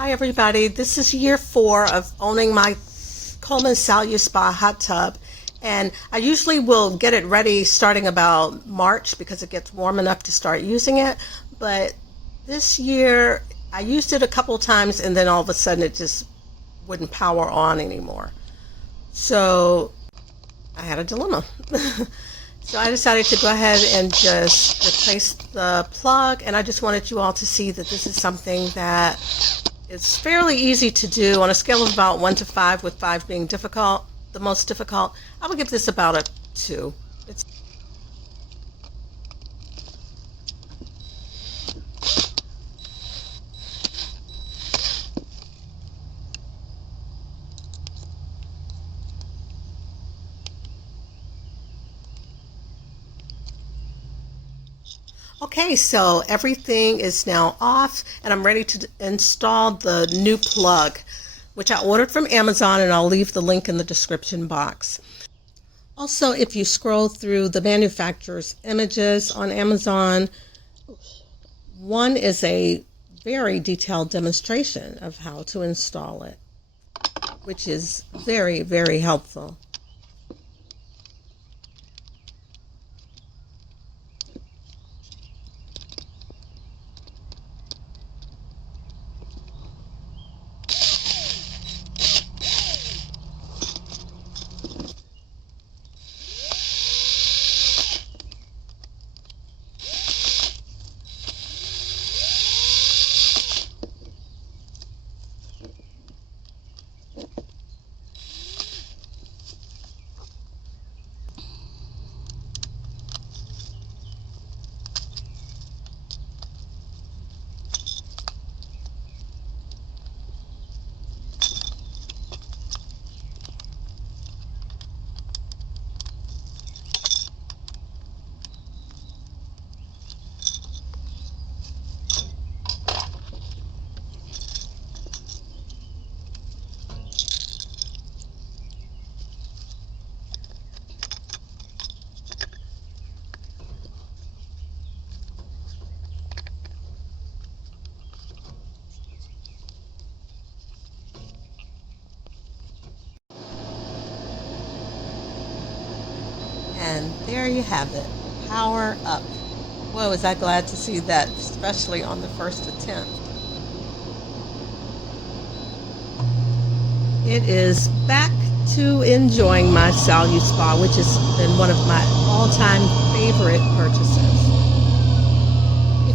Hi everybody, this is year 4 of owning my Coleman Saluspa hot tub, and I usually will get it ready starting about March because it gets warm enough to start using it, but this year I used it a couple times and then all of a sudden it just wouldn't power on anymore. So I had a dilemma. So I decided to go ahead and just replace the plug, and I just wanted you all to see that this is something that is fairly easy to do on a scale of about 1 to 5, with 5 being difficult, the most difficult. I would give this about a 2. It's Okay, so everything is now off and I'm ready to install the new plug, which I ordered from Amazon, and I'll leave the link in the description box. Also, if you scroll through the manufacturer's images on Amazon, one is a very detailed demonstration of how to install it, which is very, very helpful. And there you have it, power up. Whoa, was I glad to see that, especially on the first attempt. It is back to enjoying my Saluspa, which has been one of my all-time favorite purchases.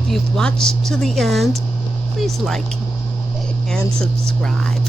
If you've watched to the end, please like and subscribe.